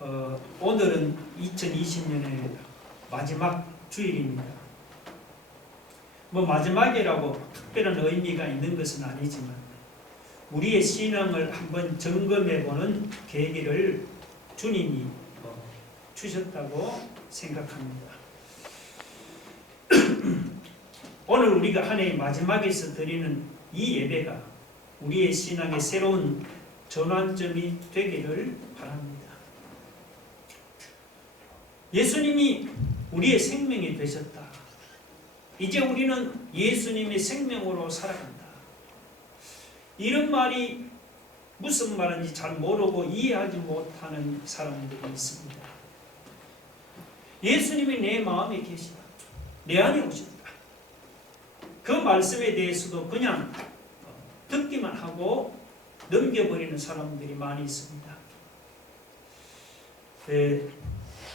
오늘은 2020년의 마지막 주일입니다. 마지막이라고 특별한 의미가 있는 것은 아니지만 우리의 신앙을 한번 점검해보는 계기를 주님이 주셨다고 생각합니다. 오늘 우리가 한 해의 마지막에서 드리는 이 예배가 우리의 신앙의 새로운 전환점이 되기를 바랍니다. 예수님이 우리의 생명이 되셨다. 이제 우리는 예수님의 생명으로 살아간다. 이런 말이 무슨 말인지 잘 모르고 이해하지 못하는 사람들이 있습니다. 예수님이 내 마음에 계시다. 내 안에 오셨다. 그 말씀에 대해서도 그냥 듣기만 하고 넘겨버리는 사람들이 많이 있습니다.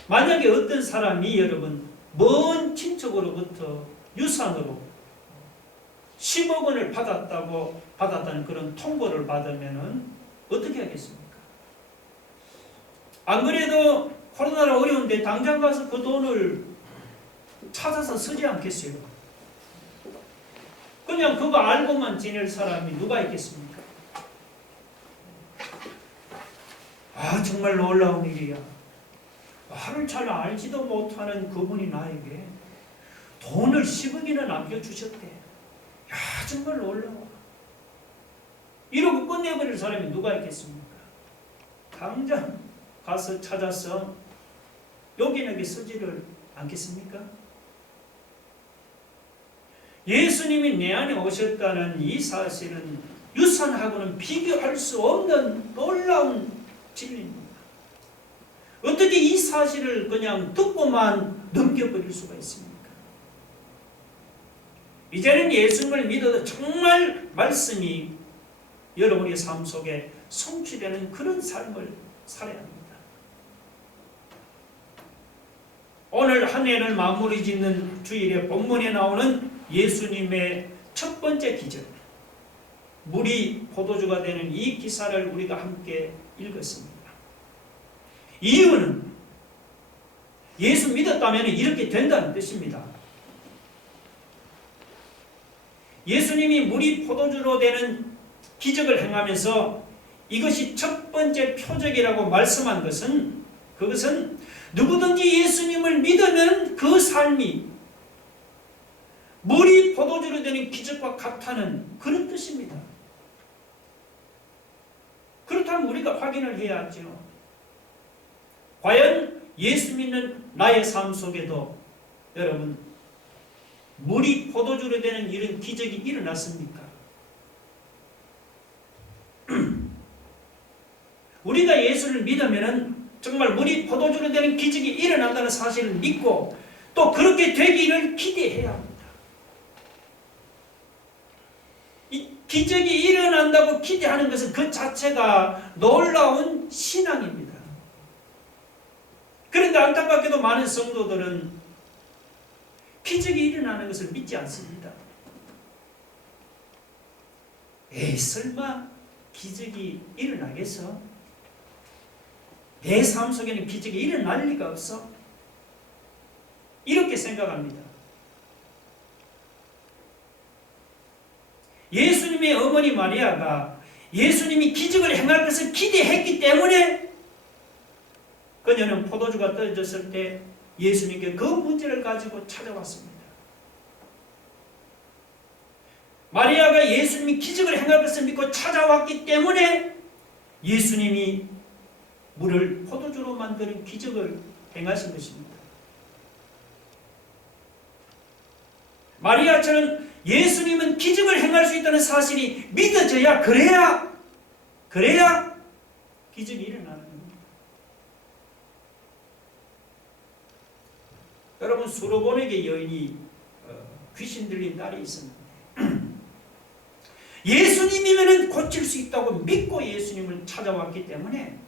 만약에 어떤 사람이 여러분 먼 친척으로부터 유산으로 10억 원을 받았다는 그런 통보를 받으면 어떻게 하겠습니까? 안 그래도 코로나로 어려운데 당장 가서 그 돈을 찾아서 쓰지 않겠어요? 그냥 그거 알고만 지낼 사람이 누가 있겠습니까? 정말 놀라운 일이야. 나를 잘 알지도 못하는 그분이 나에게 돈을 10억이나 남겨주셨대. 정말 놀라워. 이러고 끝내버릴 사람이 누가 있겠습니까? 당장 가서 찾아서 요긴하게 쓰지를 않겠습니까? 예수님이 내 안에 오셨다는 이 사실은 유산하고는 비교할 수 없는 놀라운 진리입니다. 어떻게 이 사실을 그냥 듣고만 넘겨버릴 수가 있습니까? 이제는 예수님을 믿어도 정말 말씀이 여러분의 삶 속에 성취되는 그런 삶을 살아야 합니다. 오늘 한 해를 마무리 짓는 주일에 본문에 나오는 예수님의 첫 번째 기적, 물이 포도주가 되는 이 기사를 우리가 함께 읽었습니다. 이유는 예수 믿었다면 이렇게 된다는 뜻입니다. 예수님이 물이 포도주로 되는 기적을 행하면서 이것이 첫 번째 표적이라고 말씀한 것은 그것은 누구든지 예수님을 믿으면 그 삶이 물이 포도주로 되는 기적과 같다는 그런 뜻입니다. 그렇다면 우리가 확인을 해야 하죠. 과연 예수 믿는 나의 삶 속에도 여러분 물이 포도주로 되는 이런 기적이 일어났습니까? 우리가 예수를 믿으면 정말 물이 포도주로 되는 기적이 일어난다는 사실을 믿고 또 그렇게 되기를 기대해야 합니다. 이 기적이 일어난다고 기대하는 것은 그 자체가 놀라운 신앙입니다. 그런데 안타깝게도 많은 성도들은 기적이 일어나는 것을 믿지 않습니다. 설마 기적이 일어나겠어? 내 삶 속에는 기적이 일어날 리가 없어? 이렇게 생각합니다. 예수님의 어머니 마리아가 예수님이 기적을 행할 것을 기대했기 때문에 그녀는 포도주가 떨어졌을 때 예수님께 그 문제를 가지고 찾아왔습니다. 마리아가 예수님이 기적을 행할 것을 믿고 찾아왔기 때문에 예수님이 물을 포도주로 만드는 기적을 행하신 것입니다. 마리아처럼 예수님은 기적을 행할 수 있다는 사실이 믿어져야 그래야 기적이 일어나는 겁니다. 여러분 수로보네게 여인이 귀신 들린 딸이 있었는데 예수님이면 고칠 수 있다고 믿고 예수님을 찾아왔기 때문에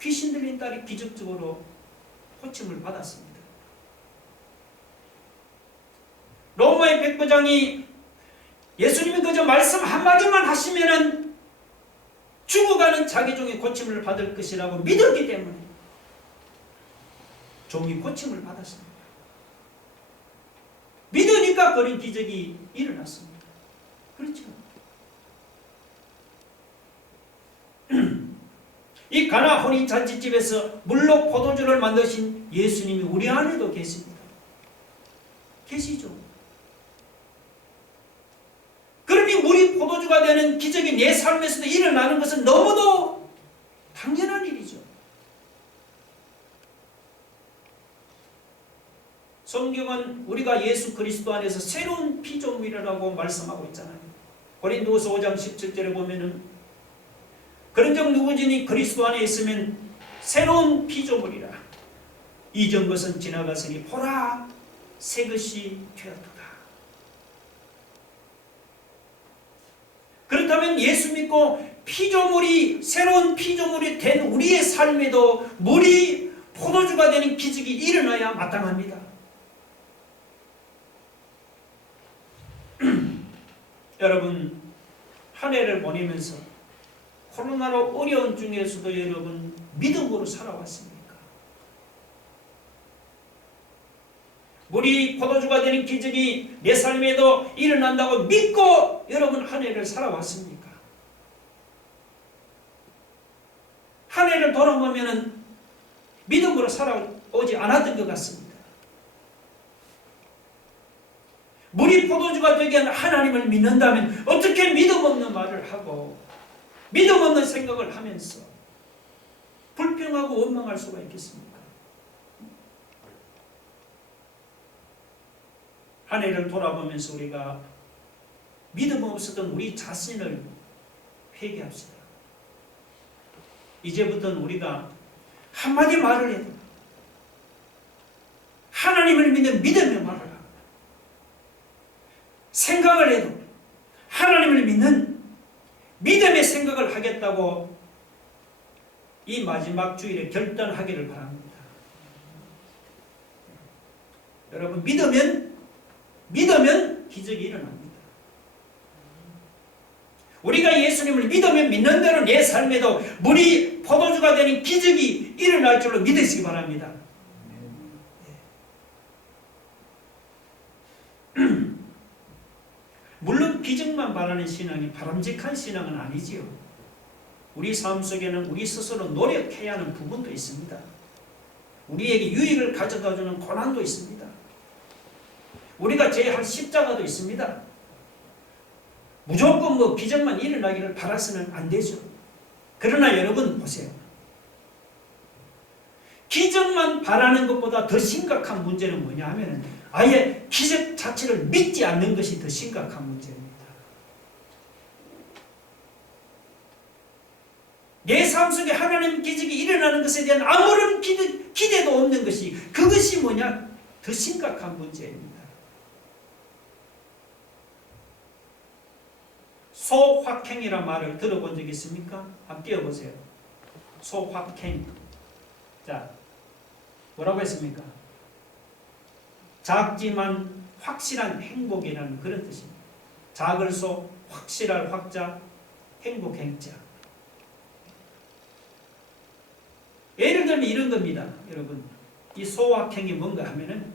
귀신 들린 딸이 기적적으로 고침을 받았습니다. 로마의 백부장이 예수님이 그저 말씀 한마디만 하시면은 죽어가는 자기 종의 고침을 받을 것이라고 믿었기 때문에 종이 고침을 받았습니다. 믿으니까 그런 기적이 일어났습니다. 그렇죠? 이 가나 혼인 잔치집에서 물로 포도주를 만드신 예수님이 우리 안에도 계십니다. 계시죠? 그러니 물이 포도주가 되는 기적이 내 삶에서도 일어나는 것은 너무도 당연한 일이죠. 성경은 우리가 예수 그리스도 안에서 새로운 피조물이라고 말씀하고 있잖아요. 고린도후서 5장 17절에 보면은 그런즉 누구든지 그리스도 안에 있으면 새로운 피조물이라. 이전 것은 지나갔으니 보라 새 것이 되었도다. 그렇다면 예수 믿고 새로운 피조물이 된 우리의 삶에도 물이 포도주가 되는 기적이 일어나야 마땅합니다. 여러분, 한 해를 보내면서 코로나로 어려운 중에서도 여러분 믿음으로 살아왔습니까? 물이 포도주가 되는 기적이 내 삶에도 일어난다고 믿고 여러분 한 해를 살아왔습니까? 한 해를 돌아보면 믿음으로 살아오지 않았던 것 같습니다. 물이 포도주가 되게 하는 하나님을 믿는다면 어떻게 믿음 없는 말을 하고 믿음 없는 생각을 하면서 불평하고 원망할 수가 있겠습니까? 한 해를 돌아보면서 우리가 믿음 없었던 우리 자신을 회개합시다. 이제부터는 우리가 한마디 말을 해도 하나님을 믿는 믿음의 말을 하고 생각을 해도 하나님을 믿는 믿음의 생각을 하겠다고 이 마지막 주일에 결단하기를 바랍니다. 여러분 믿으면 기적이 일어납니다. 우리가 예수님을 믿으면 믿는 대로 내 삶에도 물이 포도주가 되는 기적이 일어날 줄로 믿으시기 바랍니다. 물론 기적만 바라는 신앙이 바람직한 신앙은 아니지요. 우리 삶 속에는 우리 스스로 노력해야 하는 부분도 있습니다. 우리에게 유익을 가져다주는 고난도 있습니다. 우리가 져야 할 십자가도 있습니다. 무조건 기적만 일어나기를 바라서는 안 되죠. 그러나 여러분 보세요. 기적만 바라는 것보다 더 심각한 문제는 뭐냐 하면 아예 기적 자체를 믿지 않는 것이 더 심각한 문제입니다. 내 삶 속에 하나님 기적이 일어나는 것에 대한 아무런 기대도 없는 것이 그것이 뭐냐? 더 심각한 문제입니다. 소확행이란 말을 들어본 적 있습니까? 한번 띄워보세요. 소확행. 자, 뭐라고 했습니까? 작지만 확실한 행복이라는 그런 뜻입니다. 작을 소, 확실할 확자, 행복 행자. 예를 들면 이런 겁니다. 여러분, 이 소확행이 뭔가 하면은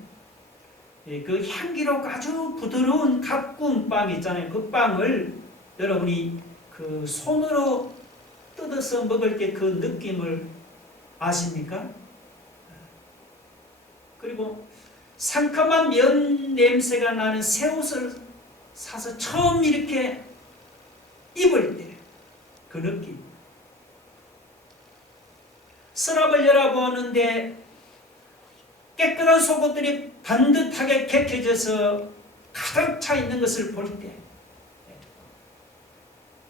그 향기롭고 아주 부드러운 갓 구운 빵 있잖아요. 그 빵을 여러분이 그 손으로 뜯어서 먹을 때 그 느낌을 아십니까? 그리고 상큼한 면 냄새가 나는 새 옷을 사서 처음 이렇게 입을 때 그 느낌. 서랍을 열어보는데 깨끗한 속옷들이 반듯하게 개켜져서 가득 차 있는 것을 볼 때,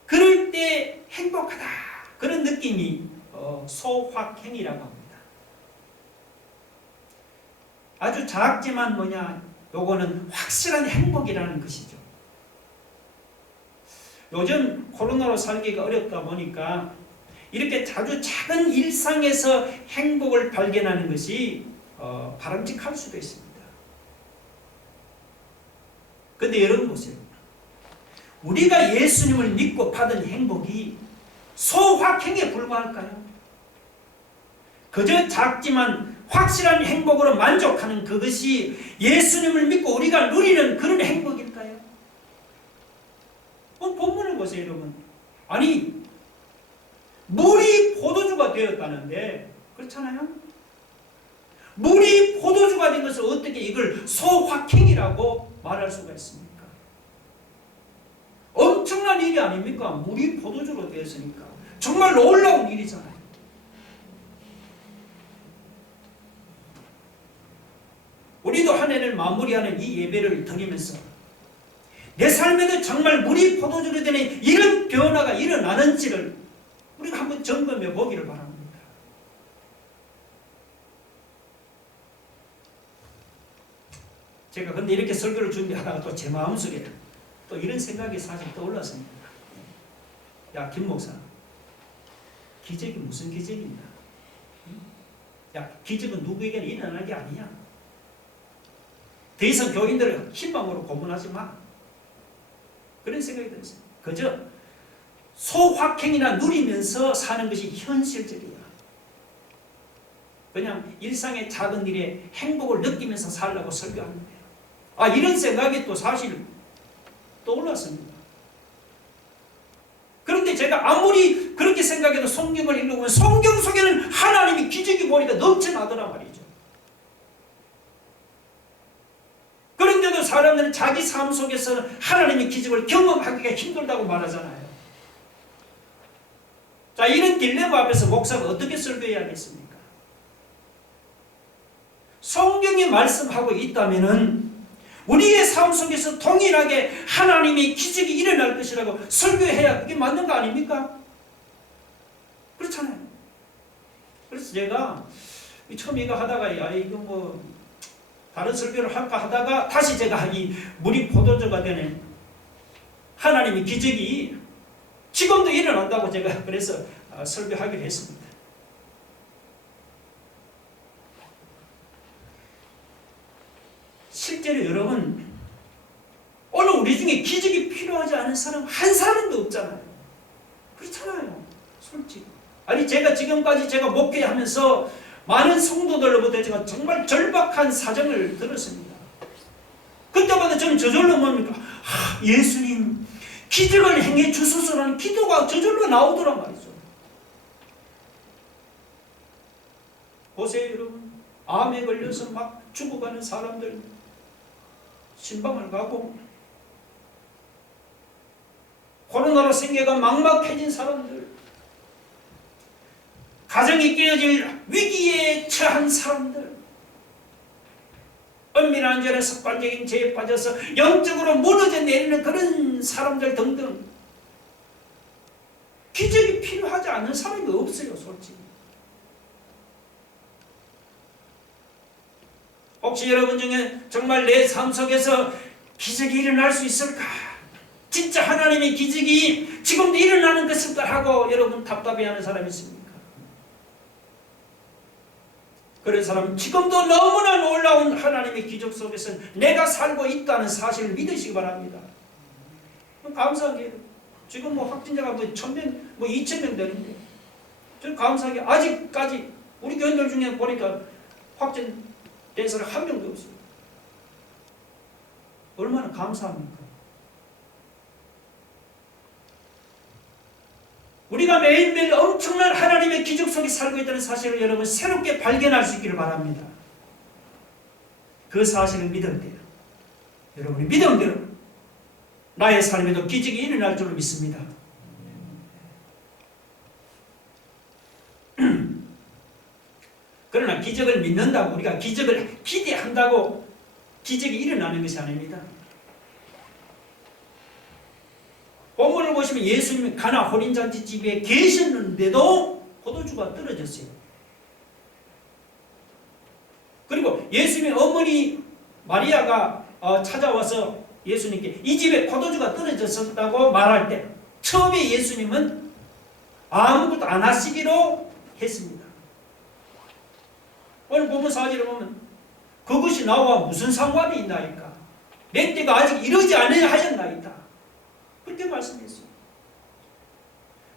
그럴 때 행복하다 그런 느낌이 소확행이라고 합니다. 아주 작지만 요거는 확실한 행복이라는 것이죠. 요즘 코로나로 살기가 어렵다 보니까 이렇게 아주 작은 일상에서 행복을 발견하는 것이 바람직할 수도 있습니다. 그런데 여러분 보세요. 우리가 예수님을 믿고 받은 행복이 소확행에 불과할까요? 그저 작지만 확실한 행복으로 만족하는 그것이 예수님을 믿고 우리가 누리는 그런 행복일까요? 본문을 보세요, 여러분. 아니, 물이 포도주가 되었다는데, 그렇잖아요? 물이 포도주가 된 것을 어떻게 이걸 소확행이라고 말할 수가 있습니까? 엄청난 일이 아닙니까? 물이 포도주로 되었으니까. 정말 놀라운 일이잖아요. 우리도 한 해를 마무리하는 이 예배를 드리면서 내 삶에도 정말 물이 포도주로 되는 이런 변화가 일어나는지를 우리가 한번 점검해 보기를 바랍니다. 제가 근데 이렇게 설교를 준비하다가 또 제 마음속에 또 이런 생각이 사실 떠올랐습니다. 야, 김 목사, 기적이 무슨 기적이냐? 야, 기적은 누구에게나 일어나는 게 아니야. 더 이상 교인들을 희망으로 고문하지 마. 그런 생각이 들었어요. 그저 소확행이나 누리면서 사는 것이 현실적이야. 그냥 일상의 작은 일에 행복을 느끼면서 살라고 설교하는 거예요. 아, 이런 생각이 또 사실 떠올랐습니다. 그런데 제가 아무리 그렇게 생각해도 성경을 읽어보면 성경 속에는 하나님이 기적이 보니까 넘쳐나더란 말이죠. 그런데도 사람들은 자기 삶 속에서는 하나님의 기적을 경험하기가 힘들다고 말하잖아요. 자, 이런 딜레마 앞에서 목사가 어떻게 설교해야겠습니까? 성경이 말씀하고 있다면은 우리의 삶 속에서 동일하게 하나님의 기적이 일어날 것이라고 설교해야 그게 맞는 거 아닙니까? 그렇잖아요. 그래서 제가 처음 이거 하다가 야, 이거 뭐 다른 설교를 할까 하다가 다시 제가 이 물이 포도주가 되는 하나님의 기적이 지금도 일어난다고 제가 그래서 설교하기로 했습니다. 실제로 여러분, 오늘 우리 중에 기적이 필요하지 않은 사람 한 사람도 없잖아요. 그렇잖아요. 솔직히. 아니, 제가 지금까지 제가 목회하면서 많은 성도들로부터 제가 정말 절박한 사정을 들었습니다. 그때마다 저는 저절로 뭡니까? 예수님, 기적을 행해 주소서라는 기도가 저절로 나오더란 말이죠. 보세요, 여러분. 암에 걸려서 막 죽어가는 사람들, 신방을 가고, 코로나로 생계가 막막해진 사람들, 가정이 깨어질 위기에 처한 사람들, 은밀한 절에 습관적인 죄에 빠져서 영적으로 무너져 내리는 그런 사람들 등등, 기적이 필요하지 않는 사람이 없어요, 솔직히. 혹시 여러분 중에 정말 내 삶 속에서 기적이 일어날 수 있을까? 진짜 하나님의 기적이 지금도 일어나는 것일까 하고 여러분 답답해하는 사람이 있습니까? 그런 사람은 지금도 너무나 놀라운 하나님의 기적 속에서 내가 살고 있다는 사실을 믿으시기 바랍니다. 감사하게 지금 뭐 확진자가 뭐 1000명, 뭐 2000명 되는데 저는 감사하게 아직까지 우리 교인들 중에 보니까 확진된 사람 한 명도 없어요. 얼마나 감사합니까? 우리가 매일매일 엄청난 하나님의 기적 속에 살고 있다는 사실을 여러분 새롭게 발견할 수 있기를 바랍니다. 그 사실을 믿음대로, 여러분이 믿음대로 나의 삶에도 기적이 일어날 줄을 믿습니다. 그러나 기적을 믿는다고 우리가 기적을 기대한다고 기적이 일어나는 것이 아닙니다. 본문을 보시면 예수님이 가나 혼인잔치 집에 계셨는데도 포도주가 떨어졌어요. 그리고 예수님의 어머니 마리아가 찾아와서 예수님께 이 집에 포도주가 떨어졌다고 말할 때 처음에 예수님은 아무것도 안 하시기로 했습니다. 오늘 본문 4절을 보면 그것이 나와 무슨 상관이 있나이까? 내 때가 아직 이르지 아니하였나이다. 그렇게 말씀했어요.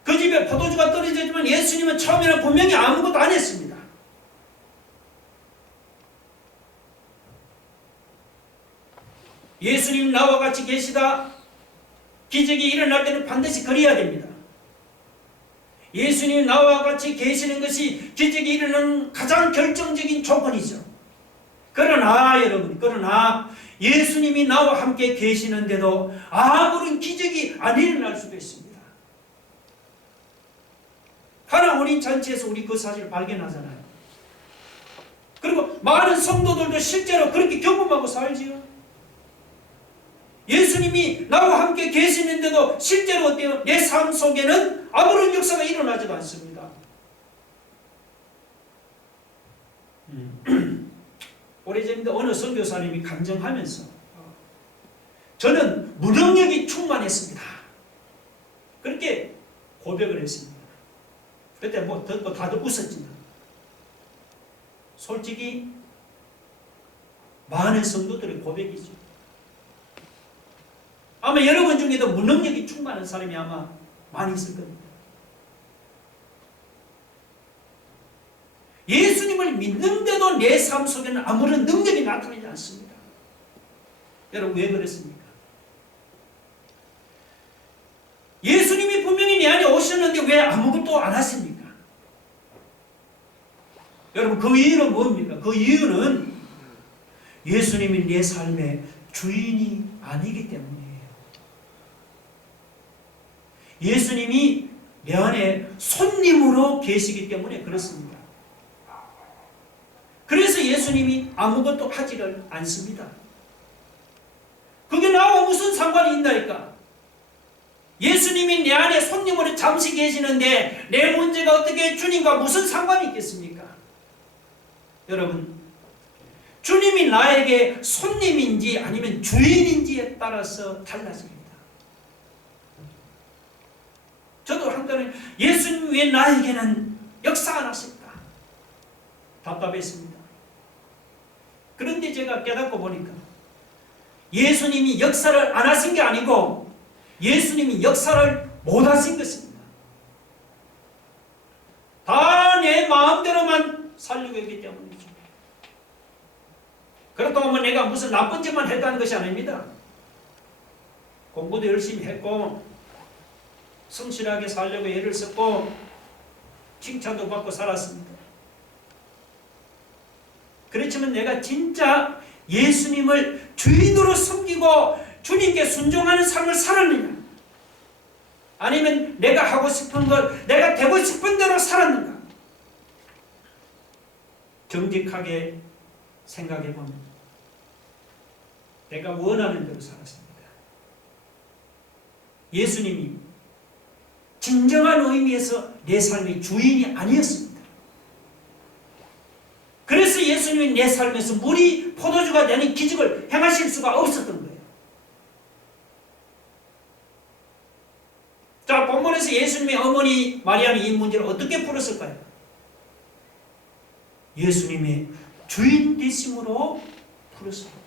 그 집에 포도주가 떨어졌지만 예수님은 처음에는 분명히 아무것도 안 했습니다. 예수님 나와 같이 계시다 기적이 일어날 때는 반드시 그래야 됩니다. 예수님 나와 같이 계시는 것이 기적이 일어나는 가장 결정적인 조건이죠. 그러나 여러분, 그러나 예수님이 나와 함께 계시는데도 아무런 기적이 안 일어날 수도 있습니다. 하나 혼인 잔치에서 우리 그 사실을 발견하잖아요. 그리고 많은 성도들도 실제로 그렇게 경험하고 살지요. 예수님이 나와 함께 계시는데도 실제로 어때요? 내 삶 속에는 아무런 역사가 일어나지도 않습니다. 오래전에 어느 선교사님이 간증하면서 저는 무능력이 충만했습니다. 그렇게 고백을 했습니다. 그때 뭐 듣고 다들 웃었지만 솔직히 많은 성도들의 고백이죠. 아마 여러분 중에도 무능력이 충만한 사람이 아마 많이 있을 겁니다. 예수님을 믿는데도 내 삶 속에는 아무런 능력이 나타나지 않습니다. 여러분 왜 그랬습니까? 예수님이 분명히 내 안에 오셨는데 왜 아무것도 안 하십니까? 여러분 그 이유는 뭡니까? 그 이유는 예수님이 내 삶의 주인이 아니기 때문이에요. 예수님이 내 안에 손님으로 계시기 때문에 그렇습니다. 그래서 예수님이 아무것도 하지를 않습니다. 그게 나와 무슨 상관이 있나니까? 예수님이 내 안에 손님으로 잠시 계시는데 내 문제가 어떻게 주님과 무슨 상관이 있겠습니까? 여러분, 주님이 나에게 손님인지 아니면 주인인지에 따라서 달라집니다. 저도 한때는 예수님 왜 나에게는 역사 안 하실까? 답답했습니다. 그런데 제가 깨닫고 보니까 예수님이 역사를 안 하신 게 아니고 예수님이 역사를 못 하신 것입니다. 다 내 마음대로만 살려고 했기 때문이죠. 그렇다고 뭐 내가 무슨 나쁜 짓만 했다는 것이 아닙니다. 공부도 열심히 했고 성실하게 살려고 애를 썼고 칭찬도 받고 살았습니다. 그렇지만 내가 진짜 예수님을 주인으로 섬기고 주님께 순종하는 삶을 살았느냐? 아니면 내가 하고 싶은 것, 내가 되고 싶은 대로 살았는가? 정직하게 생각해 보면 내가 원하는 대로 살았습니다. 예수님이 진정한 의미에서 내 삶의 주인이 아니었습니다. 그래서 예수님이 내 삶에서 물이 포도주가 되는 기적을 행하실 수가 없었던 거예요. 자, 본문에서 예수님의 어머니 마리아는 이 문제를 어떻게 풀었을까요? 예수님의 주인 되심으로 풀었습니다.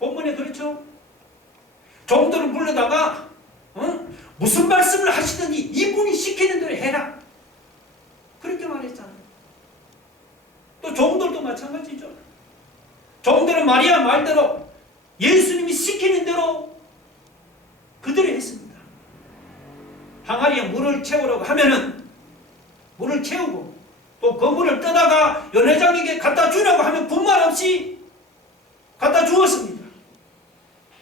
본문에 그렇죠? 종들을 불러다가 무슨 말씀을 하시든지 이분이 시키는 대로 해라. 그렇게 말했잖아요. 또 종들도 마찬가지죠. 종들은 마리아 말대로 예수님이 시키는 대로 그대로 했습니다. 항아리에 물을 채우라고 하면은 물을 채우고 또 그 물을 떠다가 연회장에게 갖다 주라고 하면 분말 없이 갖다 주었습니다.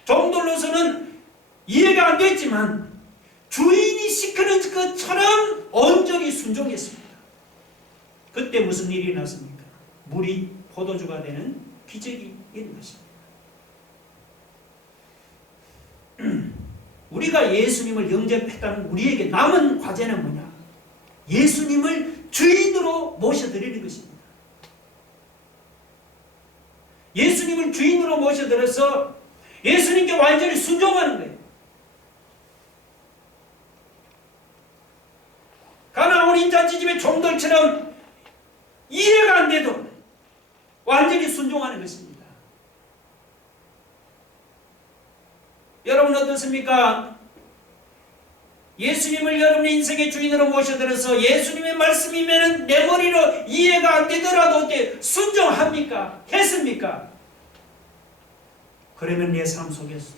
종들로서는 이해가 안 됐지만 주인이 시키는 것처럼 온전히 순종했습니다. 그때 무슨 일이 났습니까? 물이 포도주가 되는 기적이 일어났습니다. 우리가 예수님을 영접했다는 우리에게 남은 과제는 뭐냐? 예수님을 주인으로 모셔드리는 것입니다. 예수님을 주인으로 모셔드려서 예수님께 완전히 순종하는 거예요. 가나안 혼인 잔치집의 종들처럼 이해가 안 돼도 완전히 순종하는 것입니다. 여러분 어떻습니까? 예수님을 여러분의 인생의 주인으로 모셔들어서 예수님의 말씀이면 내 머리로 이해가 안 되더라도 어때 순종합니까? 했습니까? 그러면 내 삶 속에서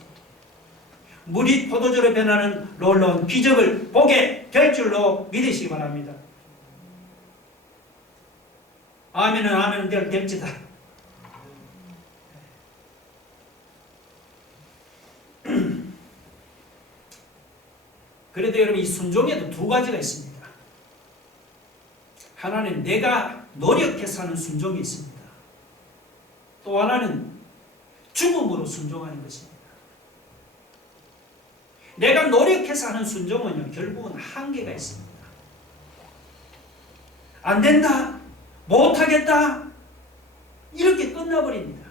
물이 포도주로 변하는 놀라운 기적을 보게 될 줄로 믿으시기 바랍니다. 아멘은 아멘은 될지다. 그래도 여러분 이 순종에도 두 가지가 있습니다. 하나는 내가 노력해서 하는 순종이 있습니다. 또 하나는 죽음으로 순종하는 것입니다. 내가 노력해서 하는 순종은요, 결국은 한계가 있습니다. 안 된다, 못하겠다, 이렇게 끝나버립니다.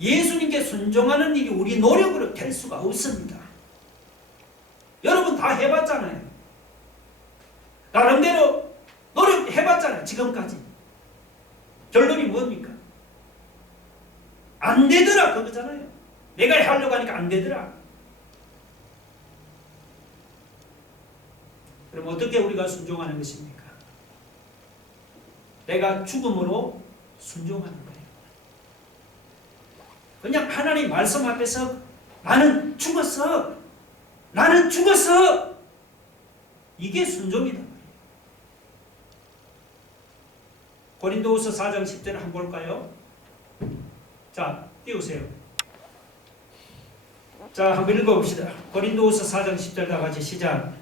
예수님께 순종하는 일이 우리 노력으로 될 수가 없습니다. 여러분 다 해봤잖아요. 나름대로 노력해봤잖아요. 지금까지. 결론이 뭡니까? 안 되더라 그거잖아요. 내가 하려고 하니까 안 되더라. 그럼 어떻게 우리가 순종하는 것입니까? 내가 죽음으로 순종하는 거예요. 그냥 하나님 말씀 앞에서 나는 죽었어. 나는 죽었어. 이게 순종이다. 고린도후서 4장 10절을 한번 볼까요? 자, 띄우세요. 자, 한번 읽어봅시다. 고린도후서 4장 10절 다 같이 시작.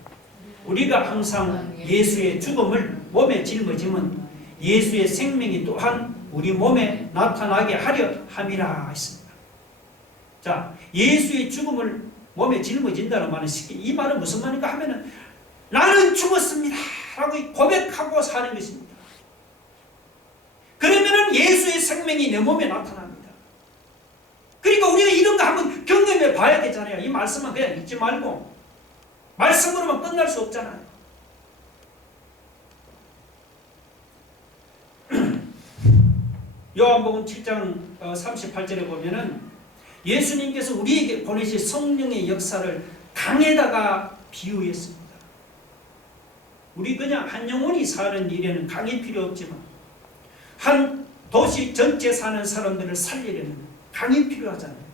우리가 항상 예수의 죽음을 몸에 짊어지면 예수의 생명이 또한 우리 몸에 나타나게 하려 함이라 했습니다. 자, 예수의 죽음을 몸에 짊어진다는 말은 쉽게 이 말은 무슨 말인가 하면은 나는 죽었습니다 라고 고백하고 사는 것입니다. 그러면은 예수의 생명이 내 몸에 나타납니다. 그러니까 우리가 이런 거 한번 경험해 봐야 되잖아요. 이 말씀만 그냥 읽지 말고 말씀으로만 끝날 수 없잖아요. 요한복음 7장 38절에 보면은 예수님께서 우리에게 보내신 성령의 역사를 강에다가 비유했습니다. 우리 그냥 한 영혼이 사는 일에는 강이 필요 없지만 한 도시 전체 사는 사람들을 살리려면 강이 필요하잖아요.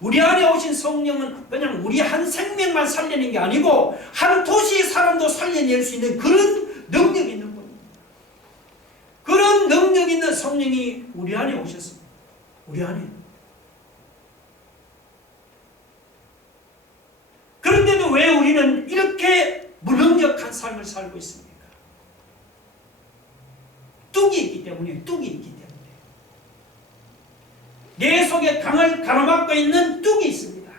우리 안에 오신 성령은 그냥 우리 한 생명만 살리는 게 아니고 한 도시의 사람도 살려낼 수 있는 그런 능력이 있는 겁니다. 그런 능력 있는 성령이 우리 안에 오셨습니다. 우리 안에. 그런데도 왜 우리는 이렇게 무능력한 삶을 살고 있습니까? 뚝이 있기 때문에, 뚝이 있기 때문에. 내 속에 강을 가로막고 있는 뚝이 있습니다.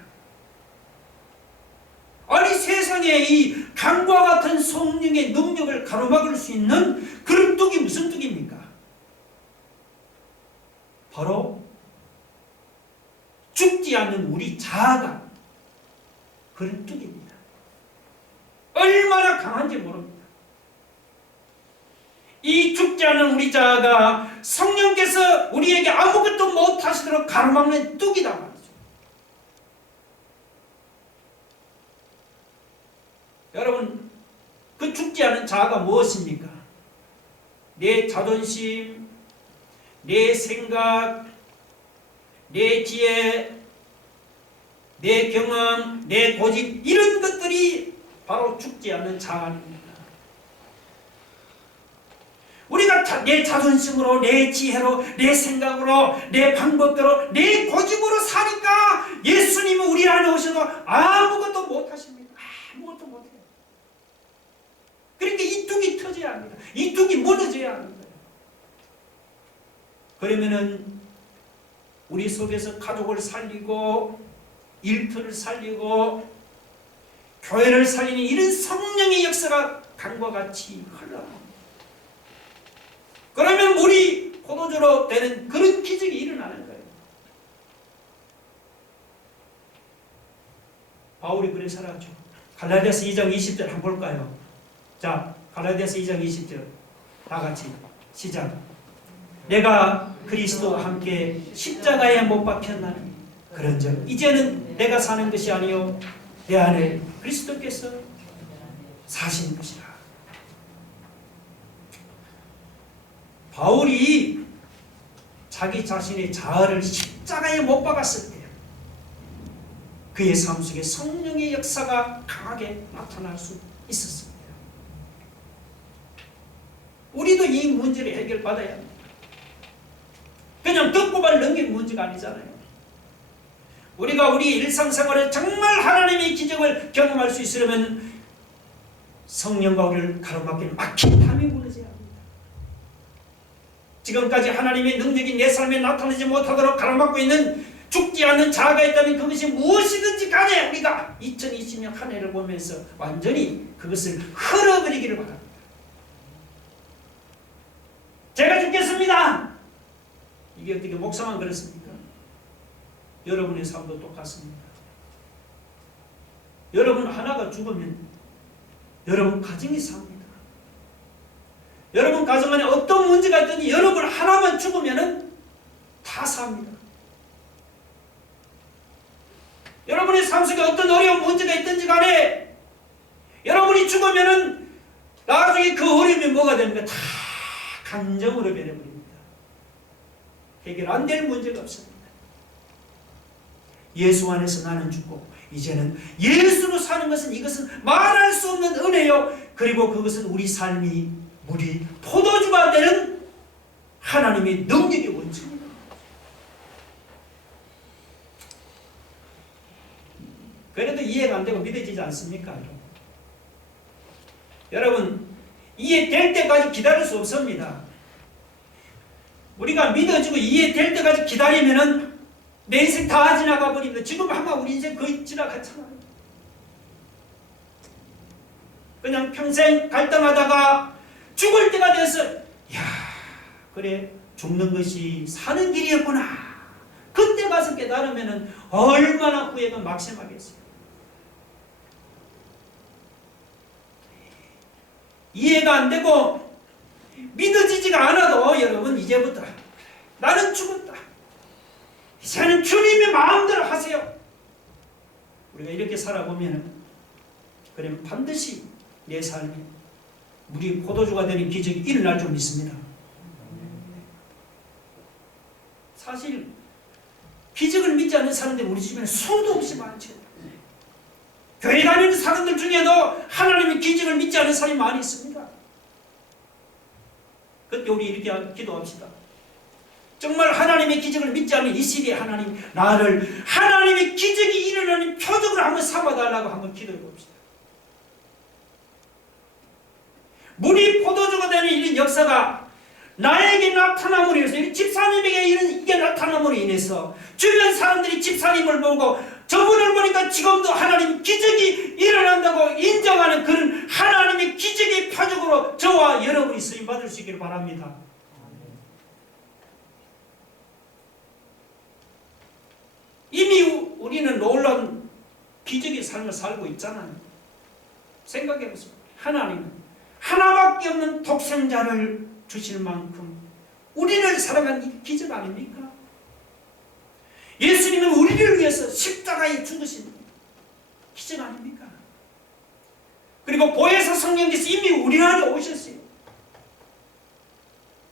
아니 세상에 이 강과 같은 성령의 능력을 가로막을 수 있는 그런 뚝이 무슨 뚝입니까? 바로 죽지 않는 우리 자아가 그런 뚝입니다. 얼마나 강한지 모릅니다. 이 죽지 않은 우리 자아가 성령께서 우리에게 아무것도 못하시도록 가로막는 뚝이다 말이죠. 여러분, 그 죽지 않은 자아가 무엇입니까? 내 자존심, 내 생각, 내 지혜, 내 경험, 내 고집, 이런 것들이 바로 죽지 않는 자아입니다. 우리가 내 자존심으로, 내 지혜로, 내 생각으로, 내 방법대로, 내 고집으로 사니까 예수님은 우리 안에 오셔도 아무것도 못하십니다. 아무것도 못해요. 그러니까 이 뚝이 터져야 합니다. 이 뚝이 무너져야 합니다. 그러면은 우리 속에서 가족을 살리고 일터를 살리고 교회를 살리는 이런 성령의 역사가 강과 같이 흘러갑니다. 그러면 물이 포도주로 되는 그런 기적이 일어나는 거예요. 바울이 그래 살았죠. 갈라디아서 2장 20절 한번 볼까요? 자, 갈라디아서 2장 20절 다 같이 시작. 내가 그리스도와 함께 십자가에 못 박혔나니 그런즉 이제는 내가 사는 것이 아니요 내 안에 그리스도께서 사시는 것이라. 바울이 자기 자신의 자아를 십자가에 못 박았을 때 그의 삶 속에 성령의 역사가 강하게 나타날 수 있었습니다. 우리도 이 문제를 해결받아야 합니다. 그냥 듣고만 넘긴 문제가 아니잖아요. 우리가 우리 일상생활에 정말 하나님의 기적을 경험할 수 있으려면 성령과 우리를 가로막기는 막힌 담이 무너져야 합니다. 지금까지 하나님의 능력이 내 삶에 나타나지 못하도록 가로막고 있는 죽지 않는 자아가 있다면 그것이 무엇이든지 간에 우리가 2020년 한 해를 보면서 완전히 그것을 흘러버리기를 바랍니다. 제가 죽겠습니다. 이게 어떻게 목사만 그렇습니까? 여러분의 삶도 똑같습니다. 여러분 하나가 죽으면 여러분 가정이 삽니다. 여러분 가정 안에 어떤 문제가 있든지 여러분 하나만 죽으면 다 삽니다. 여러분의 삶 속에 어떤 어려운 문제가 있든지 간에 여러분이 죽으면 나중에 그 어려움이 뭐가 됩니까? 다 감정으로 변해버립니다. 해결 안 될 문제가 없습니다. 예수 안에서 나는 죽고 이제는 예수로 사는 것은 이것은 말할 수 없는 은혜요. 그리고 그것은 우리 삶이 물이 포도주가 되는 하나님의 능력의 원천입니다. 그래도 이해가 안 되고 믿어지지 않습니까? 여러분 이해될 때까지 기다릴 수 없습니다. 우리가 믿어지고 이해될 때까지 기다리면은 내 인생 다 지나가 버립니다. 지금 아마 우리 인생 거의 지나갔잖아요. 그냥 평생 갈등하다가 죽을 때가 돼서 야 그래 죽는 것이 사는 길이었구나. 그때 가서 깨달으면은 얼마나 후회가 막심하겠어요. 이해가 안 되고 믿어지지가 않아도 여러분 이제부터 나는 죽었다. 이제는 주님의 마음대로 하세요. 우리가 이렇게 살아보면 그러면 반드시 내 삶이 우리 포도주가 되는 기적이 일어날 줄 믿습니다. 사실 기적을 믿지 않는 사람들이 우리 주변에 수도 없이 많죠. 교회 다니는 사람들 중에도 하나님의 기적을 믿지 않는 사람이 많이 있습니다. 그때 우리 이렇게 기도합시다. 정말 하나님의 기적을 믿지 않는 이 시대에 하나님 나를 하나님의 기적이 일어나는 표적으로 한번 삼아달라고 한번 기도해 봅시다. 물이 포도주가 되는 이런 역사가 나에게 나타남으로 인해서 집사님에게 이게 나타남으로 인해서 주변 사람들이 집사님을 보고 저분을 보니까 지금도 하나님 기적이 일어난다고 인정하는 그런 하나님의 기적의 표적으로 저와 여러분이 쓰임받을 수 있기를 바랍니다. 이미 우리는 놀라운 기적의 삶을 살고 있잖아요. 생각해 보세요. 하나님은 하나밖에 없는 독생자를 주실 만큼 우리를 사랑한 이 기적 아닙니까? 예수님은 우리를 위해서 십자가에 죽으신 기적 아닙니까? 그리고 보혜사 성령께서 이미 우리 안에 오셨어요.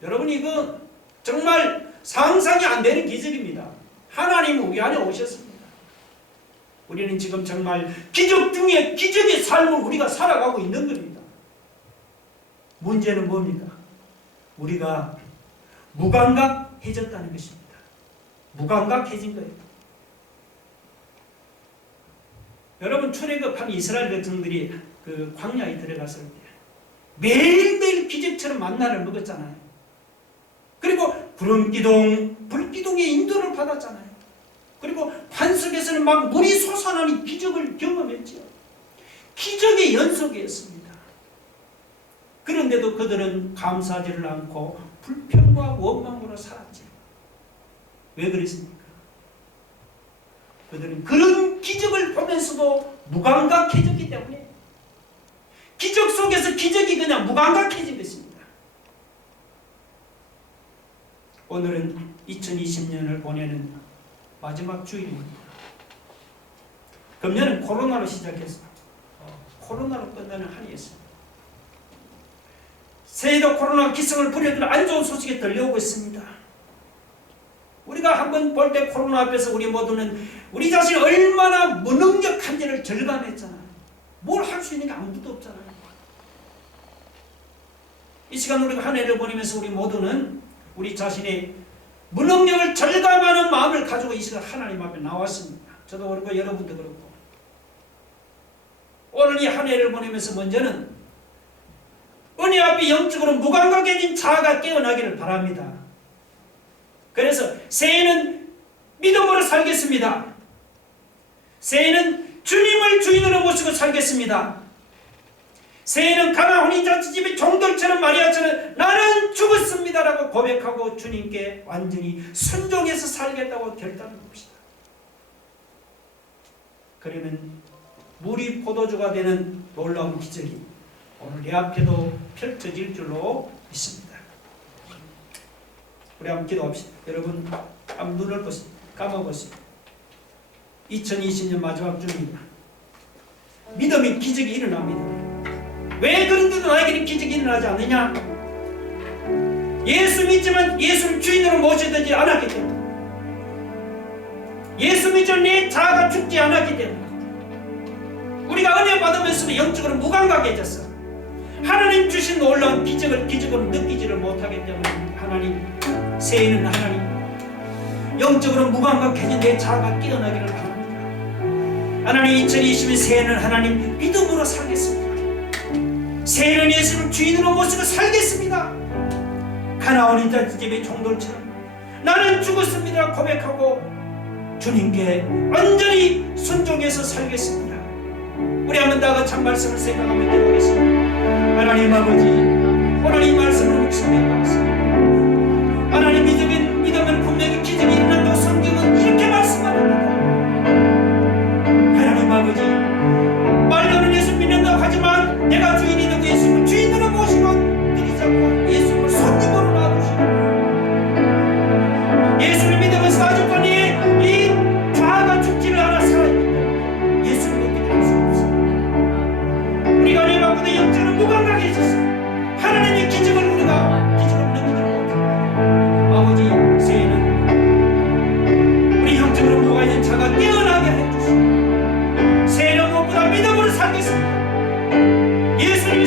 여러분 이거 정말 상상이 안 되는 기적입니다. 하나님은 우리 안에 오셨습니다. 우리는 지금 정말 기적 중에 기적의 삶을 우리가 살아가고 있는 겁니다. 문제는 뭡니까? 우리가 무감각해졌다는 것입니다. 무감각해진 거예요. 여러분 출애굽한 이스라엘 백성들이 그 광야에 들어갔을 때 매일매일 기적처럼 만나를 먹었잖아요. 그리고 구름기둥, 불기둥의 인도를 받았잖아요. 그리고 반석에서는 막 물이 솟아나는 기적을 경험했죠. 기적의 연속이었습니다. 그런데도 그들은 감사하지를 않고 불평과 원망으로 살았죠. 왜 그랬습니까? 그들은 그런 기적을 보면서도 무감각해졌기 때문에 기적 속에서 기적이 그냥 무감각해진 것입니다. 오늘은 2020년을 보내는 마지막 주일입니다. 금년은 코로나로 시작해서 코로나로 끝나는 한 해였습니다. 새해도 코로나 기승을 부려주는 안 좋은 소식이 들려오고 있습니다. 우리가 한번 볼 때 코로나 앞에서 우리 모두는 우리 자신이 얼마나 무능력한지를 절감했잖아요. 뭘 할 수 있는 게 아무것도 없잖아요. 이 시간 우리가 한 해를 보내면서 우리 모두는 우리 자신의 무능력을 절감하는 마음을 가지고 이 시간 하나님 앞에 나왔습니다. 저도 그렇고 여러분도 그렇고. 오늘 이 한 해를 보내면서 먼저는 은혜 앞에 영적으로 무감각해진 자아가 깨어나기를 바랍니다. 그래서 새해는 믿음으로 살겠습니다. 새해는 주님을 주인으로 모시고 살겠습니다. 새해는 가나 혼인잔치집의 종들처럼 마리아처럼 나는 죽었습니다라고 고백하고 주님께 완전히 순종해서 살겠다고 결단을 합시다. 그러면 물이 포도주가 되는 놀라운 기적이 오늘 내 앞에도 펼쳐질 줄로 믿습니다. 우리 한번 기도합시다. 여러분 한번 눈을 감아보세요. 2020년 마지막 주입니다. 믿음의 기적이 일어납니다. 왜 그런데도 나에게는 기적이 일어나지 않느냐? 예수 믿지만 예수를 주인으로 모셔되지 않았기 때문에, 예수 믿지만 내 자아가 죽지 않았기 때문에, 우리가 은혜 받으면서도 영적으로 무감각해졌어. 하나님 주신 놀라운 기적으로 느끼지를 못하기 때문에 하나님, 새해는 하나님 영적으로 무감각해진 내 자아가 깨어나기를 바랍니다. 하나님 2020년 새해는 하나님 믿음으로 살겠습니다. 새해는 예수를 주인으로 모시고 살겠습니다. 가나 혼인잔치집의 종들처럼 나는 죽었습니다 고백하고 주님께 완전히 순종해서 살겠습니다. 우리 한번 다 같이 한 말씀을 생각하며 기도하겠습니다. 하나님 아버지, 오늘 이 말씀을 묵상해보겠습니다. 하나님 믿으면 분명히 기적이 일어난다고 성경은 이렇게 말씀합니다. 하나님 아버지, 말로는 예수 믿는다고 하지만 내가 주인이 되고 예수를 주인으로 모시고 들이지 않고 예수를 손님으로 놔두시고 예수를 믿으면서 아직도 이 자아가 죽지를 않아 살아있는데 예수를 어떻게 할 수 없습니다. 우리가 내 마음보다 영적으로 무감각해졌어. 하나님의 기적을 우리가 기적을 느끼지 못합니다. 아버지, 새해는 우리 영적으로 무감각해진 자가 깨어나게 해주시고 새해는 무엇보다 믿음으로 살겠습니다. 예수님이